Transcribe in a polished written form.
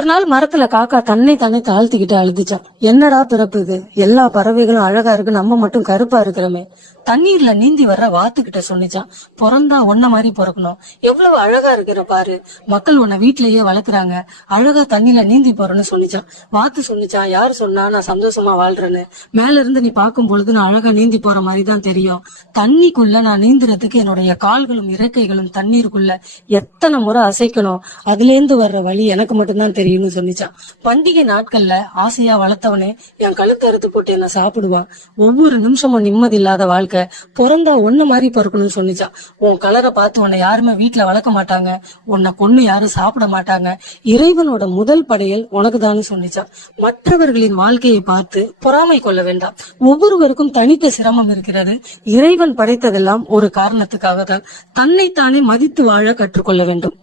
ஒரு நாள் மரத்துல காக்கா தன்னை தாழ்த்திக்கிட்டு அழுதுச்சான். என்னடா பிறப்பு இது, எல்லா பறவைகளும் அழகா இருக்கு, நம்ம மட்டும் கருப்பா இருக்கிறோமே. தண்ணீர்ல நீந்தி வர்ற வாத்துக்கிட்ட சொன்னிச்சான், பிறந்தா ஒன்ன மாதிரி பிறக்கணும், எவ்வளவு அழகா இருக்கிற பாரு, மக்கள் உன்னை வீட்லயே வளர்க்குறாங்க, அழகா தண்ணியில நீந்தி போறேன்னு சொன்னிச்சான். வாத்து சொன்னிச்சான், யாரு சொன்னா நான் சந்தோஷமா வாழ்றேன்னு, மேல இருந்து நீ பார்க்கும் பொழுது நான் அழகா நீந்தி போற மாதிரி தான் தெரியும். தண்ணிக்குள்ள நான் நீந்துறதுக்கு என்னுடைய கால்களும் இறக்கைகளும் தண்ணீருக்குள்ள எத்தனை முறை அசைக்கணும், அதுல இருந்து வர்ற வழி எனக்கு மட்டும்தான் தெரியும்னு சொன்னிச்சான். பண்டிகை நாட்கள்ல ஆசையா வளர்த்தவனே என் கழுத்து அறுத்து போட்டு என்ன சாப்பிடுவான். ஒவ்வொரு நிமிஷமும் நிம்மதி இல்லாத வாழ்க்கை, பிறந்தா ஒன்ன மாதிரி பிறக்கணும்னு சொன்னிச்சான். உன் கலரை பார்த்து உன்னை யாருமே வீட்டுல வளர்க்க மாட்டாங்க, உன்னை கொன்னு யாரும் சாப்பிட மாட்டாங்க, இறைவனோட முதல் படையல் உனக்குதான்னு சொன்னிச்சான். மற்றவர்களின் வாழ்க்கையை பார்த்து பொறாமை கொள்ள வேண்டாம், ஒவ்வொருவருக்கும் தனித்த சிரமம் இருக்கிறது. இறைவன் படைத்ததெல்லாம் ஒரு காரணத்துக்காக தான். தன்னைத்தானே மதித்து வாழ கற்றுக்கொள்ள வேண்டும்.